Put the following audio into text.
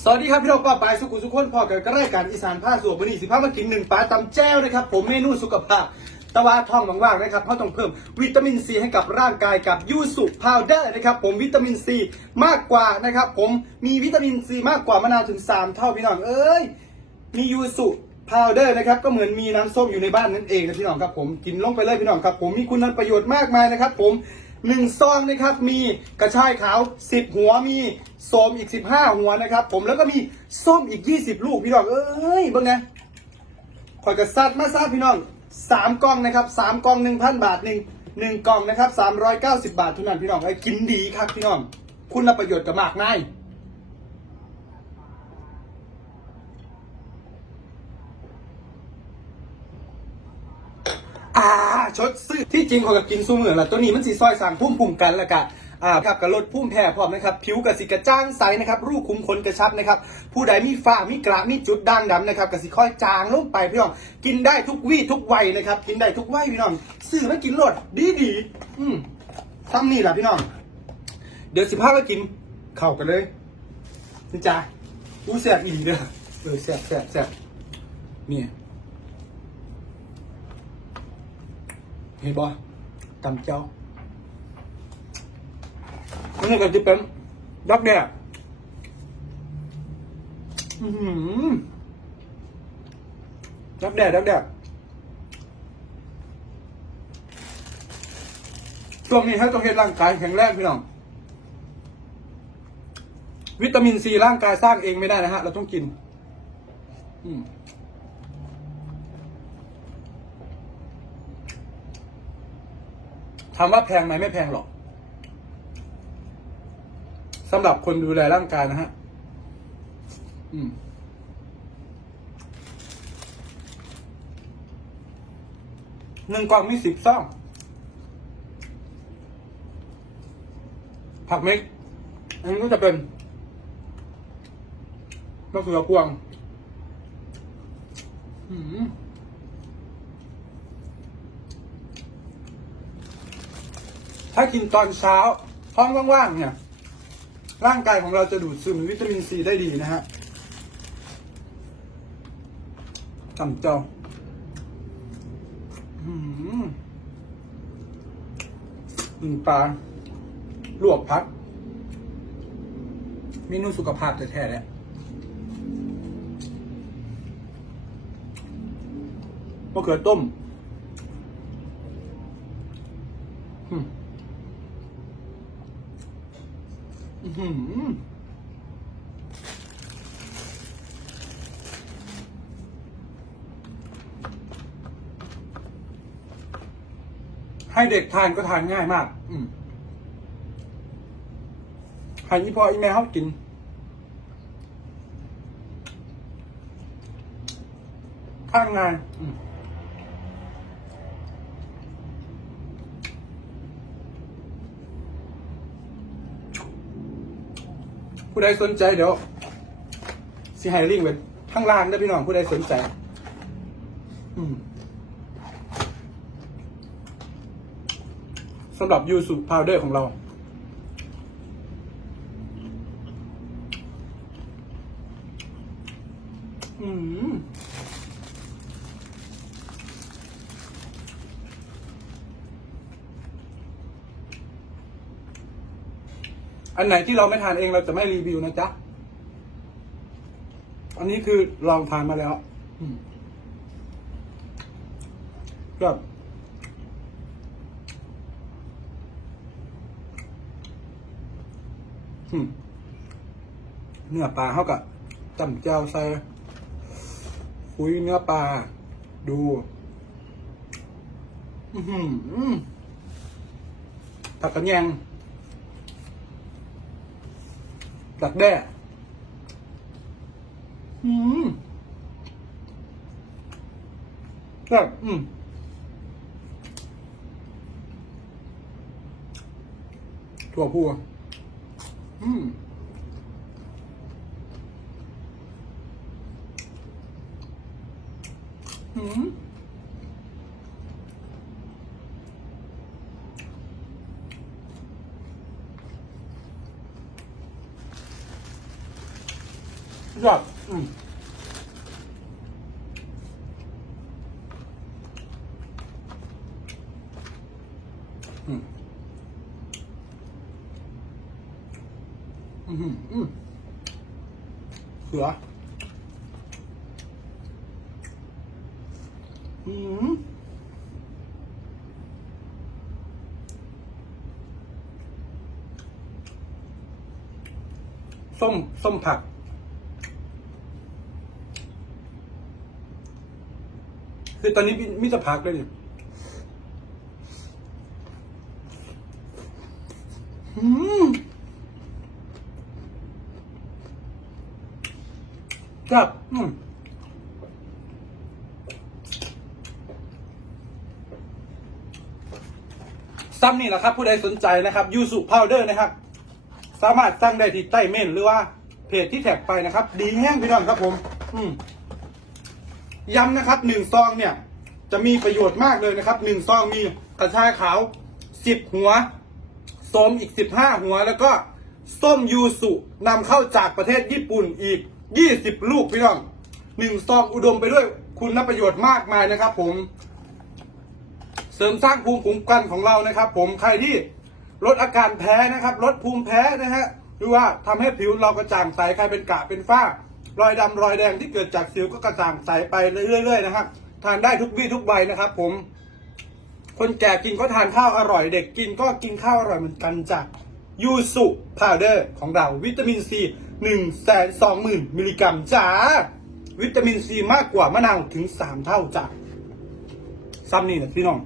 สวัสดีครับพี่น้องป้าปายสุขุสุขคนพ่อกันก็รายการอีสานผ้าสวบวันนี้สิพามากินหนึ่งปลาตำแจ้วนะครับ ผมเมนูสุขภาพตะวาท้องว่างๆนะครับเพราะต้องเพิ่มวิตามินซีให้กับร่างกายกับยูสุพาวเดอร์นะครับผมวิตามินซีมากกว่านะครับผมมีวิตามินซีมากกว่ามะนาวถึง 3 เท่าพี่น้องเอ้ยมียูสุพาวเดอร์นะครับก็เหมือนมีน้ำส้มอยู่ในบ้านนั่นเองนะพี่น้องครับผมกินลงไปเลยพี่น้องครับผมมีคุณประโยชน์มากมายนะครับผมหนึ่งซองนะครับมีกระชายขาว 10 หัวมี ส้มอีก 15 หัวนะครับ ผมแล้วก็มีส้มอีก 20 ลูกพี่น้องเอ้ยเบิ่งนะข่อยกระซัดมาซาพี่น้องสามกล่องนะครับสามกล่องหนึ่งพันบาทหนึ่งหนึ่งกล่องนะครับสามร้อยเก้าสิบบาทเท่านั้นพี่น้องไอ้กินดีครับพี่น้อง คุณประโยชน์กับมากนายอ่าชดซื้อที่จริงเขาก็กินซูมือละตัวนี้มันสีซอยสั่งพุ่มพุ่มกันล้วกัน อ่าครับกับลดพุ่มแพ้พร้อมนะครับผิวกับสีกระจ้างใสนะครับรูขุมขนกระชับนะครับผู้ใดมีฝ้ามีกระมีจุดด่างดำนะครับกับสีค่อยจางลงไปพี่น้องกินได้ทุกวี่ทุกวัยนะครับกินได้ทุกวัยพี่น้องซื้อมากินรสดีดีอืมทำนี่แหละพี่น้องเดี๋ยวสิพาไปกินเข้ากันเลยนี่จ้าอู้แซ่บอีเด้อเออแซ่บแซ่บแซ่บนี่เห็นบ่ตำเจ้า อันนี้ก็จะเป็นดักแด้ดักแด้ดักแด้ช่วงนี้ให้ต้องเห็นร่างกายแข็งแรงพี่น้อง วิตามินซีร่างกายสร้างเองไม่ได้นะฮะ เราต้องกิน อืมถามว่าแพงไหมไม่แพงหรอก สำหรับคนดูแลร่างกายนะฮะอืมหนึ่งกล่องมีสิบซองผักเม็กอันนี้ก็จะเป็นมะเขือพวงถ้ากินตอนเช้าท้องว่างๆเนี่ย ร่างกายของเราจะดูดซึมวิตามินซีได้ดีนะฮะจำจ้าอืมหนึ่งปลาลวกพักเมนูสุขภาพแท้ๆเลยมะเขือต้ม อืม อื้อหือ ให้เด็กทานก็ทานง่ายมาก อืมให้ยี่พ่ออีแม่เขากิน ข้างงาน อืม ผู้ใดสนใจเดี๋ยวสิให้ลิงก์ไว้ข้างล่างได้พี่น้องผู้ใดสนใจ อืมสำหรับยูสุพาวเดอร์ของเรา อืม อันไหนที่เราไม่ทานเองเราจะไม่รีวิวนะจ๊ะ อันนี้คือลองทานมาแล้วแบบเนื้อปลาเขากับจำเจ้าใส่คุยเนื้อปลา ดูอืมผักกันแยง ดักแด้ อืมแบบอืมถั่วพูอืมอืม ยอดอืมอืมอืมอืมเขืออืมส้มส้มผัก คือตอนนี้มีมิตรพักเลยเนี่ยอืมครับอืมซ้ำนี่แหละครับ ผู้ใดสนใจนะครับยูสุพาวเดอร์นะครับ สามารถสั่งได้ที่ใต้เมนหรือว่าเพจที่แท็กไปนะครับ ดีแห้งพี่น้องครับผม อืม ย้ำนะครับหนึ่งซองเนี่ยจะมีประโยชน์มากเลยนะครับหนึ่งซองมีกระชายขาวสิบหัวส้มอีกสิบห้าหัว แล้วก็ส้มยูสุนำเข้าจากประเทศญี่ปุ่นอีกยี่สิบลูกพี่น้องหนึ่งซองอุดมไปด้วยคุณประโยชน์มากมายนะครับ ผม เสริมสร้างภูมิคุ้มกันของเรานะครับ ผมใครที่ลดอาการแพ้นะครับลดภูมิแพ้นะฮะหรือว่าทำให้ผิวเรากระจ่างใสใครเป็นกระเป็นฝ้า รอยดำรอยแดงที่เกิดจากสิวก็กระจ่างใสไปเรื่อยๆนะครับ ทานได้ทุกวี่ทุกใบนะครับ ผม คนแก่กินก็ทานข้าวอร่อย เด็กกินก็กินข้าวอร่อยเหมือนกันจากยูสุพาวเดอร์ของเราวิตามินซีหนึ่งแสนสองหมื่นมิลลิกรัมจ้าวิตามินซีมากกว่ามะนาวถึงสามเท่าจ้าซ้ำนี่นะพี่น้อง